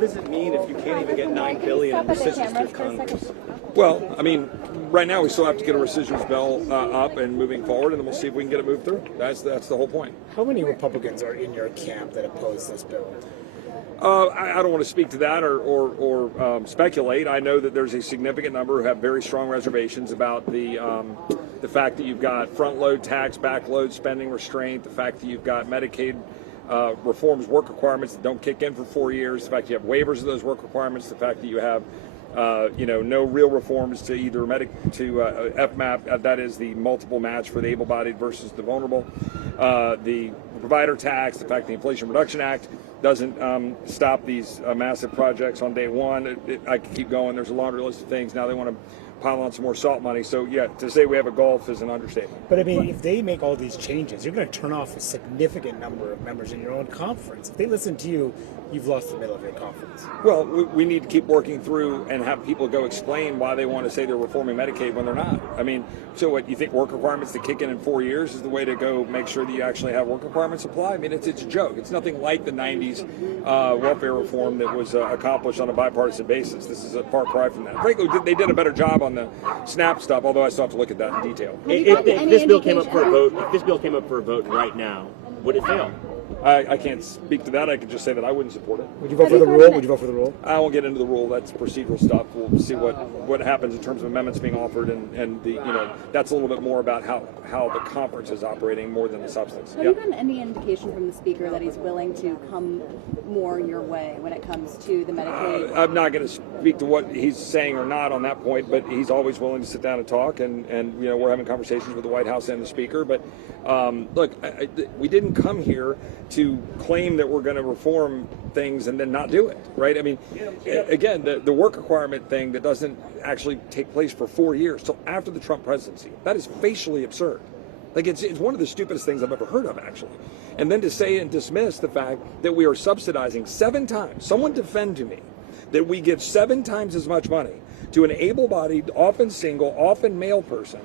what does it mean if you can't even get $9 billion in rescissions through Congress? Well, I mean, right now we still have to get a rescissions bill up and moving forward, and then we'll see if we can get it moved through. That's the whole point. How many Republicans are in your camp that oppose this bill? I don't want to speak to that or speculate. I know that there's a significant number who have very strong reservations about the fact that you've got front load tax, back load spending restraint, the fact that you've got Medicaid reforms work requirements that don't kick in for 4 years, the fact you have waivers of those work requirements, the fact that you have no real reforms to either FMAP, that is the multiple match for the able-bodied versus the vulnerable, the provider tax, the fact the Inflation Reduction Act doesn't stop these massive projects on day one. I could keep going. There's a laundry list of things. Now they want to pile on some more SALT money. So, yeah, to say we have a gulf is an understatement. But, I mean, if they make all these changes, you're going to turn off a significant number of members in your own conference. If they listen to you, you've lost the middle of your conference. Well, we need to keep working through and have people go explain why they want to say they're reforming Medicaid when they're not. I mean, so what, you think work requirements that kick in 4 years is the way to go make sure that you actually have work requirements apply? I mean, it's a joke. It's nothing like the 90s welfare reform that was accomplished on a bipartisan basis. This is a far cry from that. Frankly, they did a better job on the SNAP stuff, although I still have to look at that in detail. If this bill came up for a vote, right now, would it fail? I can't speak to that. I could just say that I wouldn't support it. Would you vote for the rule? Would you vote for the rule? I won't get into the rule. That's procedural stuff. We'll see what happens in terms of amendments being offered, and the that's a little bit more about how the conference is operating more than the substance. Have you gotten any indication from the speaker that he's willing to come more your way when it comes to the Medicaid? I'm not going to speak to what he's saying or not on that point, but he's always willing to sit down and talk, and we're having conversations with the White House and the speaker. But look, we didn't come here to claim that we're going to reform things and then not do it, right? I mean, again, the work requirement thing that doesn't actually take place for 4 years till after the Trump presidency, that is facially absurd. Like, it's one of the stupidest things I've ever heard of, actually. And then to say and dismiss the fact that we are subsidizing 7 times, someone defend to me that we give 7 times as much money to an able-bodied, often single, often male person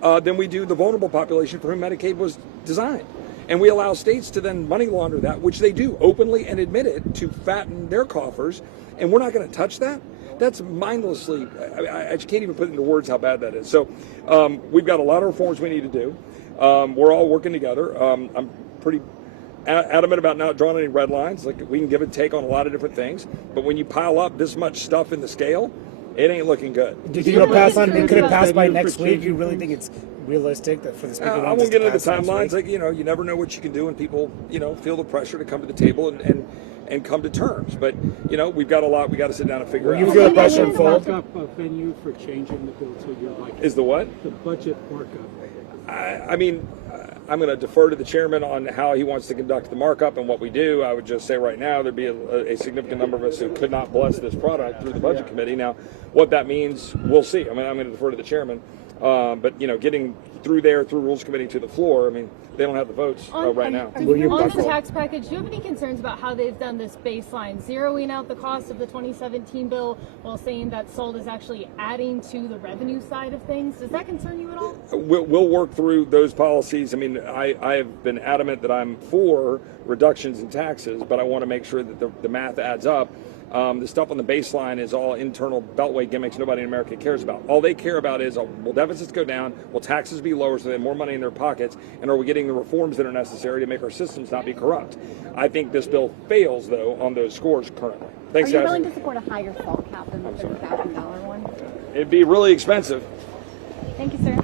than we do the vulnerable population for whom Medicaid was designed. And we allow states to then money launder that, which they do openly and admit it, to fatten their coffers, and we're not going to touch that? That's mindlessly, I can't even put into words how bad that is. So we've got a lot of reforms we need to do. We're all working together. I'm pretty adamant about not drawing any red lines. Like, we can give and take on a lot of different things, but when you pile up this much stuff in the scale, it ain't looking good. Do you think it'll pass on? Could it pass by next week? You really think it's realistic that for the speaker? I won't get into the timelines. Like, you never know what you can do, and people, feel the pressure to come to the table and come to terms. But we've got a lot. We got to sit down and figure out. You feel the pressure and fold? A venue for changing the bill to your liking. Is the what? The budget markup. I mean, I'm going to defer to the chairman on how he wants to conduct the markup and what we do. I would just say right now there'd be a significant number of us who could not bless this product through the budget committee. Now, what that means, we'll see. I mean, I'm going to defer to the chairman. But getting through Rules Committee to the floor, I mean, they don't have the votes right now. On the tax package, do you have any concerns about how they've done this baseline, zeroing out the cost of the 2017 bill while saying that SALT is actually adding to the revenue side of things? Does that concern you at all? We'll work through those policies. I mean, I have been adamant that I'm for reductions in taxes, but I want to make sure that the math adds up. The stuff on the baseline is all internal beltway gimmicks nobody in America cares about. All they care about is, will deficits go down, will taxes be lower so they have more money in their pockets, and are we getting the reforms that are necessary to make our systems not be corrupt? I think this bill fails, though, on those scores currently. Thanks, guys. Are you willing to support a higher SALT cap than the $30,000 one? It'd be really expensive. Thank you, sir.